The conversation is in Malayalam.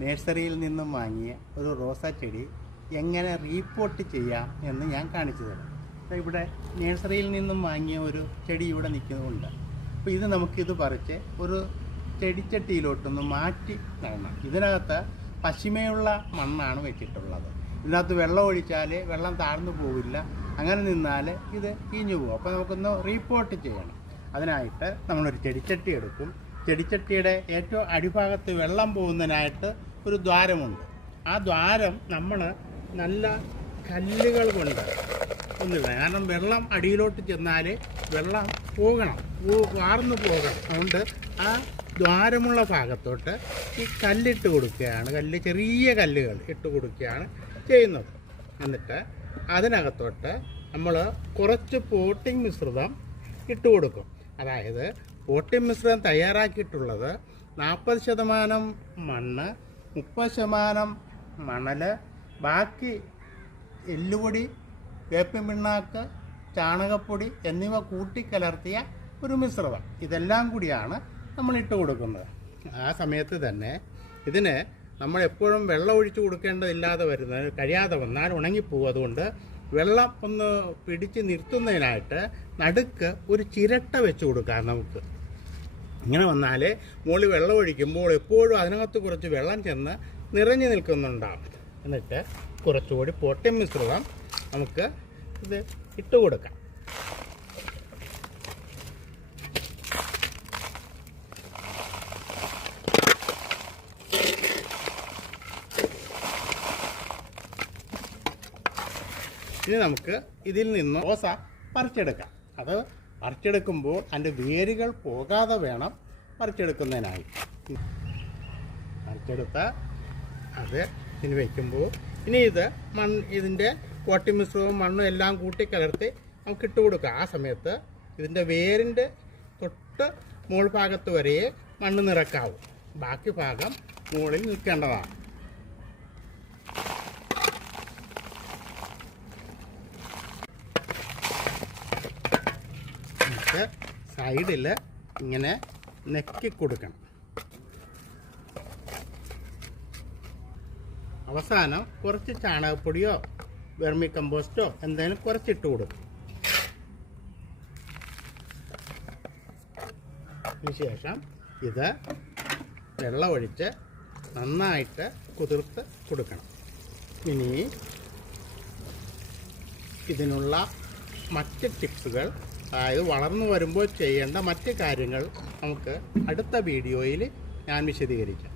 നഴ്സറിയിൽ നിന്നും വാങ്ങിയ ഒരു റോസാ ചെടി എങ്ങനെ റീപോർട്ട് ചെയ്യാം എന്ന് ഞാൻ കാണിച്ചു തരാം. അപ്പോൾ ഇവിടെ നഴ്സറിയിൽ നിന്നും വാങ്ങിയ ഒരു ചെടി ഇവിടെ നിൽക്കുന്നുണ്ട്. അപ്പോൾ ഇത് നമുക്കിത് പറിച്ച് ഒരു ചെടിച്ചട്ടിയിലോട്ടൊന്ന് മാറ്റി നടണം. ഇതിനകത്ത് പശിമയുള്ള മണ്ണാണ് വെച്ചിട്ടുള്ളത്. ഇതിനകത്ത് വെള്ളം ഒഴിച്ചാൽ വെള്ളം താഴ്ന്നു പോവില്ല. അങ്ങനെ നിന്നാൽ ഇത് ചീഞ്ഞു പോകും. അപ്പോൾ നമുക്കൊന്ന് റീപോർട്ട് ചെയ്യണം. അതിനായിട്ട് നമ്മളൊരു ചെടിച്ചട്ടി എടുക്കും. ചെടിച്ചട്ടിയുടെ ഏറ്റവും അടിഭാഗത്ത് വെള്ളം പോകുന്നതിനായിട്ട് ഒരു ദ്വാരമുണ്ട്. ആ ദ്വാരം നമ്മൾ നല്ല കല്ലുകൾ കൊണ്ട് ഒന്നില്ല. കാരണം വെള്ളം അടിയിലോട്ട് ചെന്നാൽ വെള്ളം പോകണം, വാർന്നു പോകണം. അതുകൊണ്ട് ആ ദ്വാരമുള്ള ഭാഗത്തോട്ട് ഈ കല്ലിട്ട് കൊടുക്കുകയാണ്. ചെറിയ കല്ലുകൾ ഇട്ട് കൊടുക്കുകയാണ് ചെയ്യുന്നത്. എന്നിട്ട് അതിനകത്തോട്ട് നമ്മൾ കുറച്ച് പോട്ടിംഗ് മിശ്രിതം ഇട്ട് കൊടുക്കും. അതായത് പോട്ടിംഗ് മിശ്രിതം തയ്യാറാക്കിയിട്ടുള്ളത് 40% മണ്ണ്, 30% മണൽ, ബാക്കി എല്ലുപൊടി, വേപ്പിൻ പിണ്ണാക്ക്, ചാണകപ്പൊടി എന്നിവ കൂട്ടിക്കലർത്തിയ ഒരു മിശ്രിതം. ഇതെല്ലാം കൂടിയാണ് നമ്മൾ ഇട്ട് കൊടുക്കുന്നത്. ആ സമയത്ത് തന്നെ ഇതിന് നമ്മൾ എപ്പോഴും വെള്ളം ഒഴിച്ചു കൊടുക്കേണ്ടതില്ലാതെ കഴിയാതെ വന്നാൽ ഉണങ്ങിപ്പോകും. അതുകൊണ്ട് വെള്ളം ഒന്ന് പിടിച്ച് നിർത്തുന്നതിനായിട്ട് നടുക്ക് ഒരു ചിരട്ട വെച്ച് കൊടുക്കാം നമുക്ക്. ഇങ്ങനെ വന്നാൽ മുകളിൽ വെള്ളം ഒഴിക്കുമ്പോൾ എപ്പോഴും അതിനകത്ത് കുറച്ച് വെള്ളം ചെന്ന് നിറഞ്ഞു നിൽക്കുന്നുണ്ടാവും. എന്നിട്ട് കുറച്ചുകൂടി പോട്ടിംഗ് മിശ്രിതം നമുക്ക് ഇത് ഇട്ട് കൊടുക്കാം. ഇനി നമുക്ക് ഇതിൽ നിന്ന് റോസ പറിച്ചെടുക്കാം. അത് പറിച്ചെടുക്കുമ്പോൾ അതിൻ്റെ വേരുകൾ പോകാതെ വേണം പറിച്ചെടുക്കുന്നതിനായി. പറിച്ചെടുത്ത അത് ഇനി വയ്ക്കുമ്പോൾ ഇനി ഇതിൻ്റെ പോട്ടിംഗ് മിശ്രിതവും മണ്ണും എല്ലാം കൂട്ടിക്കലർത്തി നമുക്ക് ഇട്ട് കൊടുക്കാം. ആ സമയത്ത് ഇതിൻ്റെ വേരിൻ്റെ തൊട്ട് മുകൾ ഭാഗത്ത് വരെ മണ്ണ് നിറക്കാവും. ബാക്കി ഭാഗം മുകളിൽ നിൽക്കേണ്ടതാണ്. നമുക്ക് സൈഡിൽ ഇങ്ങനെ നെക്കി കൊടുക്കണം. അവസാനം കുറച്ച് ചാണകപ്പൊടിയോ വെർമി കമ്പോസ്റ്റോ എന്തെങ്കിലും കുറച്ചിട്ട് കൊടുക്കും. അതിനുശേഷം ഇത് വെള്ളമൊഴിച്ച് നന്നായിട്ട് കുതിർത്ത് കൊടുക്കണം. ഇനി ഇതിനുള്ള മറ്റ് ടിപ്സുകൾ, അതായത് വളർന്നു വരുമ്പോൾ ചെയ്യേണ്ട മറ്റ് കാര്യങ്ങൾ നമുക്ക് അടുത്ത വീഡിയോയിൽ ഞാൻ വിശദീകരിക്കാം.